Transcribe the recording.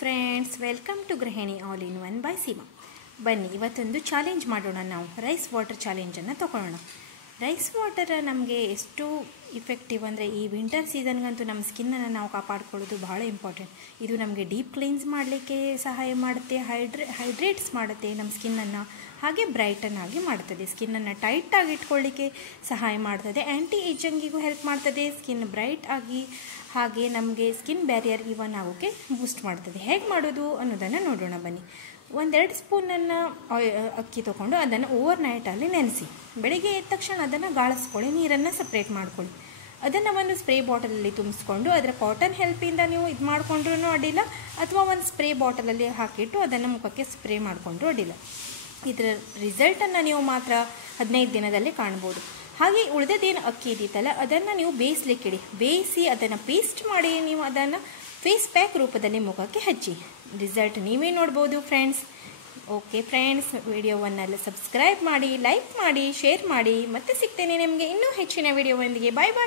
Friends, welcome to ಗೃಹಿಣಿ all in one by Seema. ಬನ್ನಿ ಇವತ್ತೊಂದು ಚಾಲೆಂಜ್ ಮಾಡೋಣ. ನಾವು ರೈಸ್ ವಾಟರ್ ಚಾಲೆಂಜನ್ನು ತಗೊಳ್ಳೋಣ. ರೈಸ್ ವಾಟರ್ ನಮಗೆ ಎಷ್ಟು ಇಫೆಕ್ಟಿವ್ ಅಂದರೆ ಈ ವಿಂಟರ್ ಸೀಸನ್ಗಂತೂ ನಮ್ಮ ಸ್ಕಿನ್ನನ್ನು ನಾವು ಕಾಪಾಡ್ಕೊಳ್ಳೋದು ಬಹಳ ಇಂಪಾರ್ಟೆಂಟ್. ಇದು ನಮಗೆ ಡೀಪ್ ಕ್ಲೀನ್ಸ್ ಮಾಡಲಿಕ್ಕೆ ಸಹಾಯ ಮಾಡುತ್ತೆ, ಹೈಡ್ರೇಟ್ಸ್ ಮಾಡುತ್ತೆ ನಮ್ಮ ಸ್ಕಿನ್ನನ್ನು, ಹಾಗೆ ಬ್ರೈಟನ್ ಆಗಿ ಮಾಡ್ತದೆ, ಸ್ಕಿನ್ನನ್ನು ಟೈಟಾಗಿ ಇಟ್ಕೊಳ್ಳಿಕ್ಕೆ ಸಹಾಯ ಮಾಡ್ತದೆ, ಆ್ಯಂಟಿ ಏಜಿಂಗಿಗೂ ಹೆಲ್ಪ್ ಮಾಡ್ತದೆ, ಸ್ಕಿನ್ ಬ್ರೈಟ್ ಆಗಿ, ಹಾಗೆ ನಮಗೆ ಸ್ಕಿನ್ ಬ್ಯಾರಿಯರ್ ಇವನ್ ಆಗೋಕ್ಕೆ ಬೂಸ್ಟ್ ಮಾಡ್ತದೆ. ಹೇಗೆ ಮಾಡೋದು ಅನ್ನೋದನ್ನು ನೋಡೋಣ ಬನ್ನಿ. 1-2 ಸ್ಪೂನನ್ನು ಅಕ್ಕಿ ತೊಗೊಂಡು ಅದನ್ನು ಓವರ್ ನೈಟಲ್ಲಿ ನೆನೆಸಿ, ಬೆಳಿಗ್ಗೆ ಎದ್ದ ತಕ್ಷಣ ಅದನ್ನು ಗಾಳಿಸ್ಕೊಳ್ಳಿ, ನೀರನ್ನು ಸಪ್ರೇಟ್ ಮಾಡ್ಕೊಳ್ಳಿ. ಅದನ್ನು ಒಂದು ಸ್ಪ್ರೇ ಬಾಟಲಲ್ಲಿ ತುಂಬಿಸ್ಕೊಂಡು ಅದರ ಕಾಟನ್ ಹೆಲ್ಪಿಂದ ನೀವು ಇದು ಮಾಡಿಕೊಂಡ್ರೂ ಅಡ್ಡಿಲ್ಲ, ಅಥವಾ ಒಂದು ಸ್ಪ್ರೇ ಬಾಟಲಲ್ಲಿ ಹಾಕಿಟ್ಟು ಅದನ್ನು ಮುಖಕ್ಕೆ ಸ್ಪ್ರೇ ಮಾಡಿಕೊಂಡ್ರೂ ಅಡ್ಡಿಲ್ಲ. ಇದರ ರಿಸಲ್ಟನ್ನು ನೀವು ಮಾತ್ರ 15 ದಿನದಲ್ಲಿ ಕಾಣ್ಬೋದು. ಹಾಗೆ ಉಳಿದದೇನು ಅಕ್ಕಿ ಇದ್ದಿತ್ತಲ್ಲ ಅದನ್ನು ನೀವು ಬೇಯಿಸ್ಲಿಕ್ಕಿಡಿ. ಬೇಯಿಸಿ ಅದನ್ನು ಪೇಸ್ಟ್ ಮಾಡಿ ನೀವು ಅದನ್ನು ಫೇಸ್ ಪ್ಯಾಕ್ ರೂಪದಲ್ಲಿ ಮುಖಕ್ಕೆ ಹಚ್ಚಿ. ರಿಸಲ್ಟ್ ನೀವೇ ನೋಡ್ಬೋದು ಫ್ರೆಂಡ್ಸ್. ಓಕೆ ಫ್ರೆಂಡ್ಸ್, ವಿಡಿಯೋವನ್ನೆಲ್ಲ ಸಬ್ಸ್ಕ್ರೈಬ್ ಮಾಡಿ, ಲೈಕ್ ಮಾಡಿ, ಶೇರ್ ಮಾಡಿ. ಮತ್ತೆ ಸಿಗ್ತೇನೆ ನಿಮಗೆ ಇನ್ನೂ ಹೆಚ್ಚಿನ ವಿಡಿಯೋವೊಂದಿಗೆ. ಬಾಯ್ ಬಾಯ್.